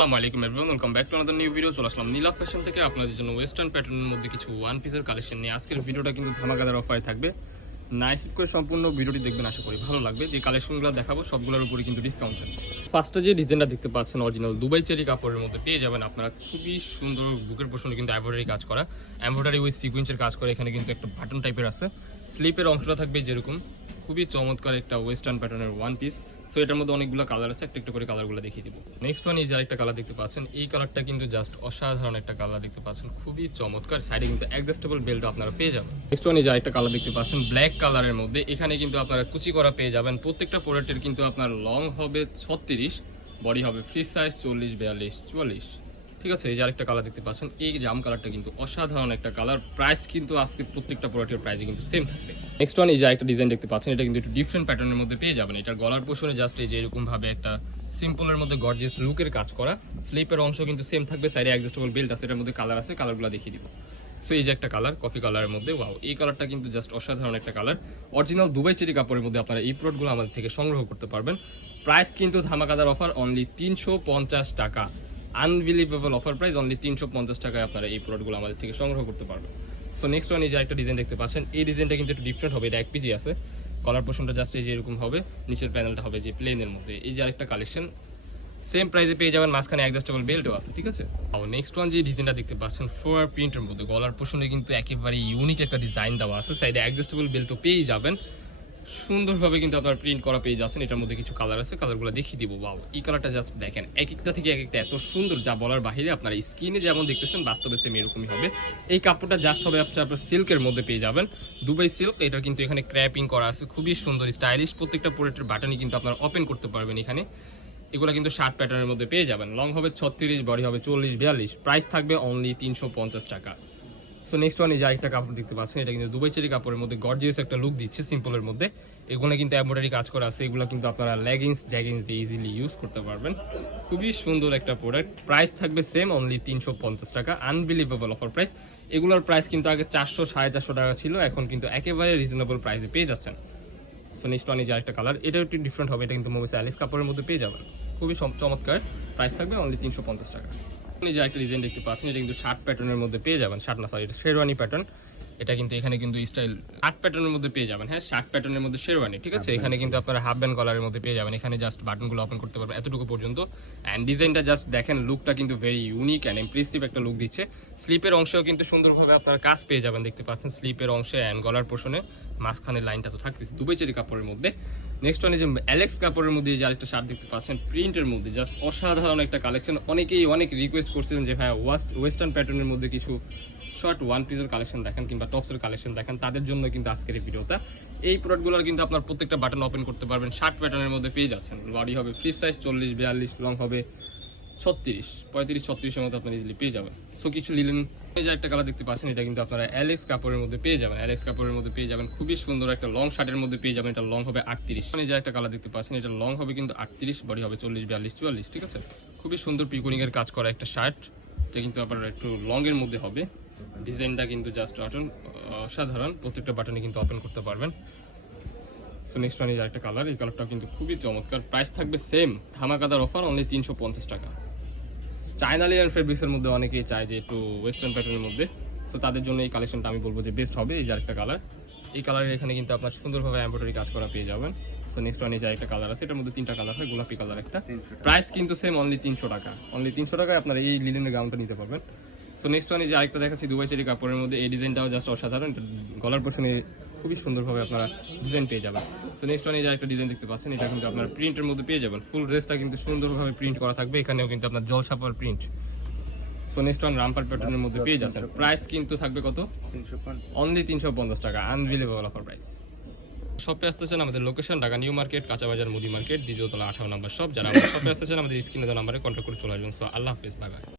আসসালামু আলাইকুম everyone, welcome back to another new video. চলে আসলাম নীলা ফ্যাশন থেকে আপনাদের জন্য ওয়েস্টার্ন প্যাটার্নের মধ্যে কিছু ওয়ান পিসের কালেকশন নিয়ে। আজকের ভিডিওটা কিন্তু ধামাকাদার অফারে থাকবে। নাইস করে সম্পূর্ণ ভিডিওটি দেখবেন, আশা করি ভালো লাগবে। যে কালেকশনগুলো দেখাবো সবগুলোর উপরে কিন্তু ডিসকাউন্ট থাকবে। ফার্স্টে যে ডিজাইনটা দেখতে পাচ্ছেন অরিজিনাল দুবাই চেরি কাপড়ের মধ্যে পেয়ে যাবেন আপনারা। খুবই সুন্দর বুকের পোর্শনে কিন্তু এমব্রয়ডারি কাজ করা, এমব্রয়ডারি উইথ সিকুয়েন্সের কাজ করে। এখানে কিন্তু একটা বাটন টাইপের আছে, স্লিপের অংশটা থাকবে যেরকম। খুবই চমৎকার একটা ওয়েস্টার্ন প্যাটার্নের ওয়ান পিস। সো এটার মধ্যে অনেকগুলো কালার আছে, একটা করে কালারগুলো দেখিয়ে দিব। নেক্সট ওয়ান এই যে আরেকটা কালার দেখতে পাচ্ছেন, এই কালারটা কিন্তু জাস্ট অসাধারণ একটা কালার দেখতে পাচ্ছেন, খুবই চমৎকার। সাইডে কিন্তু অ্যাডজাস্টেবল বেল্ট আপনারা পেয়ে যাবেন। নেক্সট ওয়ান এই যে আরেকটা কালার দেখতে পাচ্ছেন ব্ল্যাক কালারের মধ্যে, এখানে কিন্তু আপনারা কুচি করা পেয়ে যাবেন। প্রত্যেকটা প্রোডাক্টের কিন্তু আপনার লং হবে 36, বডি হবে ফ্রি সাইজ 40, 42, 44। ঠিক আছে, এই যে আরেকটা কালার দেখতে পাচ্ছেন, এই জাম কালারটা কিন্তু অসাধারণ একটা কালার। প্রাইস কিন্তু আজকে প্রত্যেকটা প্রোডাক্টের প্রাইস কিন্তু সেম থাকবে। নেক্সট ওয়ান এই যে একটা ডিজাইন দেখতে পাচ্ছেন, এটা কিন্তু একটু ডিফারেন্ট প্যাটার্নের মধ্যে পেয়ে যাবেন। এটার গলার পোর্শনে জাস্ট এই যে এরকম ভাবে একটা সিম্পলের মধ্যে গর্জিয়াস লুকের কাজ করা। স্লিপের অংশ কিন্তু সেম থাকবে, সাইডে অ্যাডজাস্টেবল বেল্ট আছে। এটার মধ্যে কালার আছে, কালারগুলো দেখিয়ে দিব। সো এই যে একটা কালার কফি কালারের মধ্যে, ওয়াও, এই কালারটা কিন্তু জাস্ট অসাধারণ একটা কালার। অরিজিনাল দুবাই চেরি কাপড়ের মধ্যে আপনারা এই প্রোডাক্টগুলো আমাদের থেকে সংগ্রহ করতে পারবেন। প্রাইস কিন্তু ধামাকাদার অফার, অনলি 350 টাকা। আনবিলিভেবল অফার প্রাইস, অনলি 350 টাকায় আপনারা এই প্রোডাক্টগুলো আমাদের থেকে সংগ্রহ করতে পারবেন। সো নেক্সট ওয়ান এই যে একটা ডিজাইন দেখতে পাচ্ছেন, এই ডিজাইনটা কিন্তু একটু ডিফারেন্ট হবে। এটা এক পিজি আছে, কলার পোর্শনটা জাস্ট এই যে এরকম হবে, নিচের প্যানেলটা হবে যে প্লেনের মধ্যে। এই যে আরেকটা কালেকশন সেম প্রাইসে পেয়ে যাবেন, মাঝখানে অ্যাডজাস্টেবল বেল্টও আছে। ঠিক আছে, নেক্সট ওয়ান যে ডিজাইনটা দেখতে পাচ্ছেন ফ্লোয়ার প্রিন্টের মধ্যে, গলার পোর্শনে কিন্তু একেবারে ইউনিক একটা ডিজাইন দেওয়া আছে। সাইডে অ্যাডজাস্টেবল বেল্টও পেয়ে যাবেন, সুন্দরভাবে কিন্তু আপনার প্রিন্ট করা পেয়ে যাচ্ছেন। এটার মধ্যে কিছু কালার আছে, কালারগুলো দেখিয়ে দিব। ওয়াও, এই কালারটা জাস্ট দেখেন, এক একটা থেকে এক একটা এত সুন্দর, যা বলার বাইরে। আপনার স্কিনে যেমন দেখতেছেন বাস্তবে সেম এরকমই হবে। এই কাপড়টা জাস্ট হবে আপনার সিল্কের মধ্যে পেয়ে যাবেন, দুবাই সিল্ক। এটা কিন্তু এখানে ক্র্যাপিং করা আছে, খুবই সুন্দর স্টাইলিশ। প্রত্যেকটা প্রোডাক্টের বাটনই কিন্তু আপনার ওপেন করতে পারবেন এখানে। এগুলো কিন্তু শার্ট প্যাটার্নের মধ্যে পেয়ে যাবেন। লং হবে 36, বডি হবে 40, 42। প্রাইস থাকবে অনলি 350 টাকা। সো নেক্সট ওয়ান এই যে আরেকটা কাপড় দেখতে পাচ্ছেন, এটা কিন্তু দুবাই চেরি কাপড়ের মধ্যে গর্জিয়াস একটা লুক দিচ্ছে সিম্পলের মধ্যে। এগুলো কিন্তু এমব্রয়ডারি কাজ করা আছে। এগুলো কিন্তু আপনারা লেগিংস জ্যাগিংস দিয়ে ইজিলি ইউজ করতে পারবেন। খুবই সুন্দর একটা প্রোডাক্ট। প্রাইস থাকবে সেম, অনলি 350 টাকা। Unbelievable offer price. এগুলোর প্রাইস কিন্তু আগে 400, 450 টাকা ছিল, এখন কিন্তু একেবারে রিজনেবল প্রাইসে পেয়ে যাচ্ছেন। সো নেক্সট ওয়ান এই যে আরেকটা কালার, এটা একটু ডিফারেন্ট হবে। এটা কিন্তু মোবাইল অ্যালিস কাপড়ের মধ্যে পেয়ে যাবেন, খুবই চমৎকার। প্রাইস থাকবে অনলি 350 টাকা। আপনি যে একটা ডিজাইন দেখতে পাচ্ছেন, এটা কিন্তু শার্ট প্যাটার্নের মধ্যে পেয়ে যাবেন। শার্ট না, সরি, এটা শেরওয়ানি প্যাটার্ন। এটা কিন্তু এখানে কিন্তু স্টাইল শার্ট প্যাটার্নের মধ্যে পেয়ে যাবেন। হ্যাঁ, শার্ট প্যাটার্নের মধ্যে শেরওয়ানি। ঠিক আছে, এখানে কিন্তু আপনারা হাফ ব্যান্ড কলারের মধ্যে পেয়ে যাবেন। এখানে জাস্ট বাটনগুলো ওপেন করতে পারবেন এতটুকু পর্যন্ত। অ্যান্ড ডিজাইনটা জাস্ট দেখেন, লুকটা কিন্তু ভেরি ইউনিক অ্যান্ড ইমপ্রেসিভ একটা লুক দিচ্ছে। স্লিপের অংশেও কিন্তু সুন্দরভাবে আপনারা কাজ পেয়ে যাবেন, দেখতে পাচ্ছেন স্লিপের অংশে অ্যান্ড গলার পোর্শনে মাঝখানে লাইনটা তো থাকতেছে দুবাই চেরি কাপড়ের মধ্যে। নেক্সট ওয়ান এই যে অ্যালেক্স কাপড়ের মধ্যে যে আরেকটা শার্ট দেখতে পাচ্ছেন প্রিন্টের মধ্যে, জাস্ট অসাধারণ একটা কালেকশন। অনেকেই অনেক রিকোয়েস্ট করছিলেন যে ভাই ওয়েস্টার্ন প্যাটার্নের মধ্যে কিছু শর্ট ওয়ান পিসের কালেকশন দেখেন কিংবা টপসের কালেকশন দেখেন, তাদের জন্য কিন্তু আজকের এই ভিডিওটা। এই প্রোডাক্টগুলোর কিন্তু আপনার প্রত্যেকটা বাটন ওপেন করতে পারবেন, শার্ট প্যাটার্নের মধ্যে পেয়ে যাচ্ছেন। বডি হবে ফ্রি সাইজ 40, 42, লং হবে 36, 35, 36-এর মধ্যে আপনারা ইজিলি পেয়ে যাবেন। সো কিছু লিলেন এই যে একটা কালার দেখতে পাচ্ছেন, এটা কিন্তু আপনারা অ্যালেক্স কাপড়ের মধ্যে পেয়ে যাবেন। অ্যালেক্স কাপড়ের মধ্যে পেয়ে যাবেন, খুবই সুন্দর একটা লং শার্টের মধ্যে পেয়ে যাবেন। এটা লং হবে 38। এই যে একটা কালার দেখতে পাচ্ছেন, এটা লং হবে কিন্তু 38, বডি হবে 40, 42, 44। ঠিক আছে, খুবই সুন্দর পিকোনিং এর কাজ করা একটা শার্ট। এটা কিন্তু আপনার একটু লং এর মধ্যে হবে। ডিজাইনটা কিন্তু জাস্ট অসাধারণ, প্রত্যেকটা বাটনে কিন্তু ওপেন করতে পারবেন। সো নেক্সট ওয়ান এই যে একটা কালার, এই কালারটা কিন্তু খুবই চমৎকার। প্রাইস থাকবে সেম, ধামাকাদার অফার, অনলি 350 টাকা। চায়না লিনেন ফেব্রিক্সের মধ্যে অনেকেই চায় যে একটু ওয়েস্টার্ন প্যাটার্নের মধ্যে, সো তাদের জন্য এই কালেকশনটা আমি বলবো যে বেস্ট হবে। এই যে আরেকটা কালার, এই কালারের এখানে কিন্তু আপনার সুন্দরভাবে এমব্রয়ডারি কাজ করা পেয়ে যাবেন। সো নেক্সট ওয়ান এই যে একটা কালার আছে, এটার মধ্যে 3টা কালার হয়, গোলাপি কালার একটা। প্রাইস কিন্তু সেম, অনলি 300 টাকা। অনলি 300 টাকায় আপনারা এই লিনেনের গাউনটা নিতে পারবেন। সো নেক্সট ওয়ান এই যে আরেকটা দেখাচ্ছি দুবাই চেরি কাপড়ের মধ্যে, এই ডিজাইনটাও জাস্ট অসাধারণ। গলার পোর্শনে খুবই সুন্দরভাবে আপনারা ডিজাইন পেয়ে যাবেন। সো নেক্সট ওয়ান এই যে একটা ডিজাইন দেখতে পাচ্ছেন, এটা কিন্তু আপনার প্রিন্টের মধ্যে পেয়ে যাবেন। ফুল ড্রেসটা কিন্তু সুন্দরভাবে প্রিন্ট করা থাকবে, এখানেও কিন্তু আপনার জলছাপার প্রিন্ট। সো নেক্সট ওয়ান রামপার প্যাটার্নের মধ্যে পেয়ে যাচ্ছেন। প্রাইস কিন্তু থাকবে কত? অনলি 350 টাকা। Unbelievable offer price. শপে আসতেছেন, আমাদের লোকেশন ঢাকা নিউ মার্কেট, কাঁচাবাজার মুদি মার্কেট, দ্বিতীয় তলা 18 নম্বর শপ। যারা আমাদের শপে আসতেছেন, আমাদের স্ক্রিনে দেওয়া নাম্বারে কন্ট্যাক্ট করে চলে আসবেন। সো আল্লাহ হাফেজ, বাই বাই।